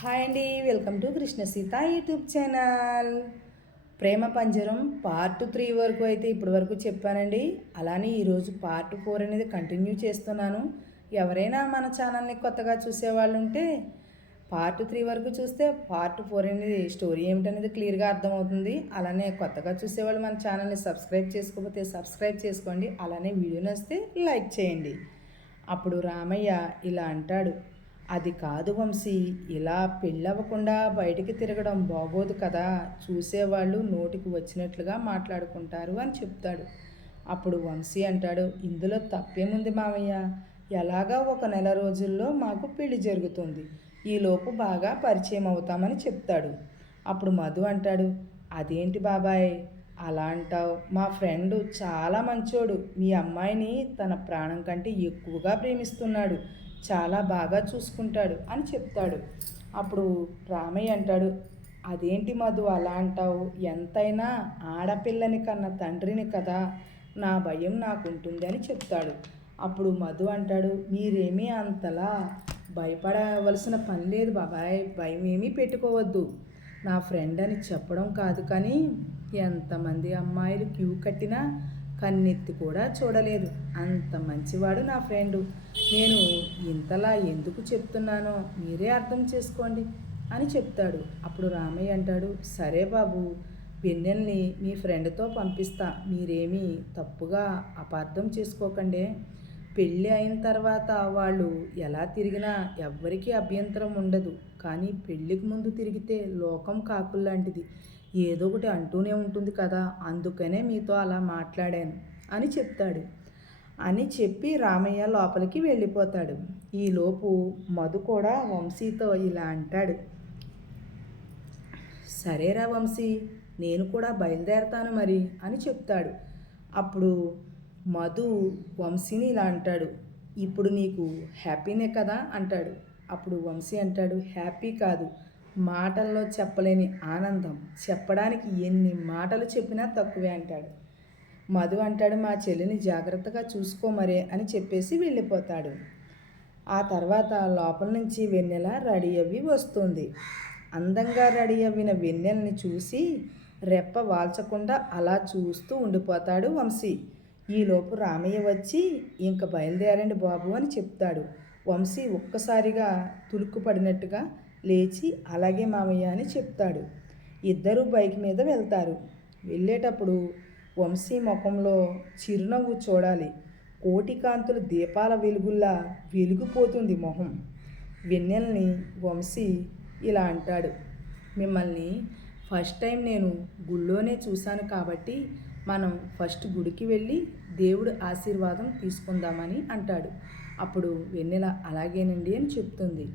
Hi అండి, welcome to Krishna Seetha YouTube channel. Prema Panjaram part 3 వరకు అయితే ఇప్పటి వరకు చెప్పానండి. అలానే ఈరోజు పార్ట్ 4 అనేది కంటిన్యూ చేస్తున్నాను. ఎవరైనా మన ఛానల్ని కొత్తగా చూసేవాళ్ళు ఉంటే పార్ట్ 3 వరకు చూస్తే పార్ట్ 4 అనేది స్టోరీ ఏమిటనేది క్లియర్గా అర్థమవుతుంది. అలానే కొత్తగా చూసేవాళ్ళు మన ఛానల్ని సబ్స్క్రైబ్ చేసుకోకపోతే సబ్స్క్రైబ్ చేసుకోండి. అలానే వీడియో నచ్చితే లైక్ చేయండి. అప్పుడు రామయ్య ఇలా అంటాడు, అది కాదు వంశీ, ఇలా పెళ్ళవ్వకుండా బయటికి తిరగడం బాగోదు కదా, చూసేవాళ్ళు నోటికి వచ్చినట్లుగా మాట్లాడుకుంటారు అని చెప్తాడు. అప్పుడు వంశీ అంటాడు, ఇందులో తప్పేముంది మామయ్య, ఎలాగా ఒక నెల రోజుల్లో మాకు పెళ్లి జరుగుతుంది, ఈలోపు బాగా పరిచయం అవుతామని చెప్తాడు. అప్పుడు మధు అంటాడు, అదేంటి బాబాయ్ అలా అంటావు, మా ఫ్రెండ్ చాలా మంచోడు, మీ అమ్మాయిని తన ప్రాణం కంటే ఎక్కువగా ప్రేమిస్తున్నాడు, చాలా బాగా చూసుకుంటాడు అని చెప్తాడు. అప్పుడు రామయ్య అంటాడు, అదేంటి మధు అలా అంటావు, ఎంతైనా ఆడపిల్లని కన్న తండ్రిని కదా, నా భయం నాకుంటుంది అని చెప్తాడు. అప్పుడు మధు అంటాడు, మీరేమీ అంతలా భయపడవలసిన పని లేదు బాబాయ్, భయం ఏమీ పెట్టుకోవద్దు, నా ఫ్రెండ్ అని చెప్పడం కాదు కానీ ఎంతమంది అమ్మాయిలు క్యూ కట్టినా కన్నెత్తి కూడా చూడలేదు, అంత మంచివాడు నా ఫ్రెండు, నేను ఇంతలా ఎందుకు చెప్తున్నానో మీరే అర్థం చేసుకోండి అని చెప్తాడు. అప్పుడు రామయ్య అంటాడు, సరే బాబు, వెన్నెల్ని మీ ఫ్రెండ్తో పంపిస్తా, మీరేమీ తప్పుగా అపార్థం చేసుకోకండి, పెళ్ళి అయిన తర్వాత వాళ్ళు ఎలా తిరిగినా ఎవ్వరికీ అభ్యంతరం ఉండదు, కానీ పెళ్ళికి ముందు తిరిగితే లోకం కాకుల్లాంటిది, ఏదో ఒకటి అంటూనే ఉంటుంది కదా, అందుకనే మీతో అలా మాట్లాడాను అని చెప్తాడు. అని చెప్పి రామయ్య లోపలికి వెళ్ళిపోతాడు. ఈలోపు మధు కూడా వంశీతో ఇలా అంటాడు, సరేరా వంశీ, నేను కూడా బయలుదేరతాను మరి అని చెప్తాడు. అప్పుడు మధు వంశీని ఇలా అంటాడు, ఇప్పుడు నీకు హ్యాపీనే కదా అంటాడు. అప్పుడు వంశీ అంటాడు, హ్యాపీ కాదు, మాటల్లో చెప్పలేని ఆనందం, చెప్పడానికి ఎన్ని మాటలు చెప్పినా తక్కువే అంటాడు. మధు అంటాడు, మా చెల్లిని జాగ్రత్తగా చూసుకోమరే అని చెప్పేసి వెళ్ళిపోతాడు. ఆ తర్వాత లోపల నుంచి వెన్నెల రెడీ అవ్వి వస్తుంది. అందంగా రెడీ అవ్విన వెన్నెలని చూసి రెప్ప వాల్చకుండా అలా చూస్తూ ఉండిపోతాడు వంశీ. ఈలోపు రామయ్య వచ్చి, ఇంక బయలుదేరండి బాబు అని చెప్తాడు. వంశీ ఒక్కసారిగా తులుక్కుపడినట్టుగా లేచి అలాగే మామయ్య అని చెప్తాడు. ఇద్దరూ బైక్ మీద వెళ్తారు. వెళ్ళేటప్పుడు వంశీ ముఖంలో చిరునవ్వు చూడాలి, కోటి కాంతులు దీపాల వెలుగుల్లా వెలిగిపోతుంది మొహం. వెన్నెల్ని వంశీ ఇలా అంటాడు, మిమ్మల్ని ఫస్ట్ టైం నేను గుళ్ళోనే చూశాను కాబట్టి మనం ఫస్ట్ గుడికి వెళ్ళి దేవుడి ఆశీర్వాదం తీసుకుందామని అంటాడు. అప్పుడు వెన్నెల అలాగేనండి అని చెప్తుంది.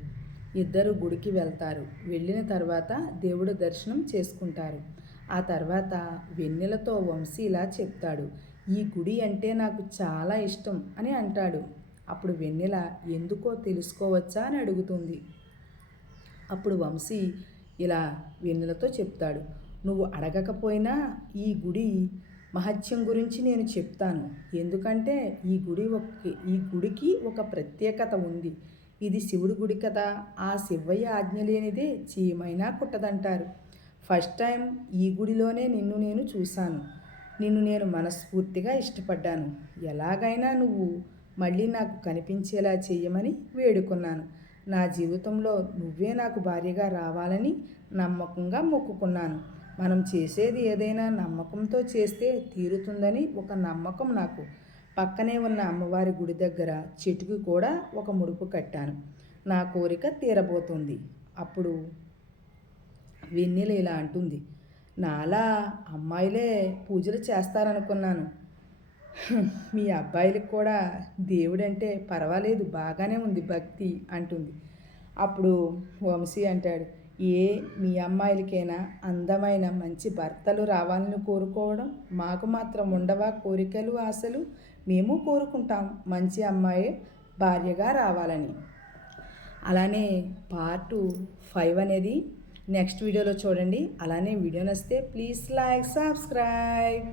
ఇద్దరు గుడికి వెళ్తారు. వెళ్ళిన తర్వాత దేవుడి దర్శనం చేసుకుంటారు. ఆ తర్వాత వెన్నెలతో వంశీ ఇలా చెప్తాడు, ఈ గుడి అంటే నాకు చాలా ఇష్టం అని అంటాడు. అప్పుడు వెన్నెల ఎందుకో తెలుసుకోవచ్చా అని అడుగుతుంది. అప్పుడు వంశీ ఇలా వెన్నెలతో చెప్తాడు, నువ్వు అడగకపోయినా ఈ గుడి మహత్యం గురించి నేను చెప్తాను, ఎందుకంటే ఈ గుడికి ఒక ప్రత్యేకత ఉంది, ఇది శివుడి గుడి కదా, ఆ శివయ్య ఆజ్ఞ లేనిదే చీమైనా కుట్టదంటారు. ఫస్ట్ టైం ఈ గుడిలోనే నిన్ను నేను చూశాను, నిన్ను నేను మనస్ఫూర్తిగా ఇష్టపడ్డాను, ఎలాగైనా నువ్వు మళ్ళీ నాకు కనిపించేలా చెయ్యమని వేడుకున్నాను, నా జీవితంలో నువ్వే నాకు భార్యగా రావాలని నమ్మకంగా మొక్కుకున్నాను, మనం చేసేది ఏదైనా నమ్మకంతో చేస్తే తీరుతుందని ఒక నమ్మకం నాకు, పక్కనే ఉన్న అమ్మవారి గుడి దగ్గర చెట్టుకి కూడా ఒక ముడుపు కట్టాను, నా కోరిక తీరబోతుంది. అప్పుడు వెన్నెల ఇలా అంటుంది, నాలా అమ్మాయిలే పూజలు చేస్తారనుకున్నాను, మీ అబ్బాయిలకు కూడా దేవుడంటే పర్వాలేదు, బాగానే ఉంది భక్తి అంటుంది. అప్పుడు వంశీ అంటాడు, మీ అమ్మాయిలకైనా అందమైన మంచి భర్తలు రావాలని కోరుకోవడం, మాకు మాత్రం ఉండవా కోరికలు ఆశలు, మేము కోరుకుంటాం మంచి అమ్మాయి భార్యగా రావాలని. అలానే పార్ట్ 5 అనేది నెక్స్ట్ వీడియోలో చూడండి. అలానే వీడియో నచ్చితే ప్లీజ్ లైక్ సబ్స్క్రైబ్.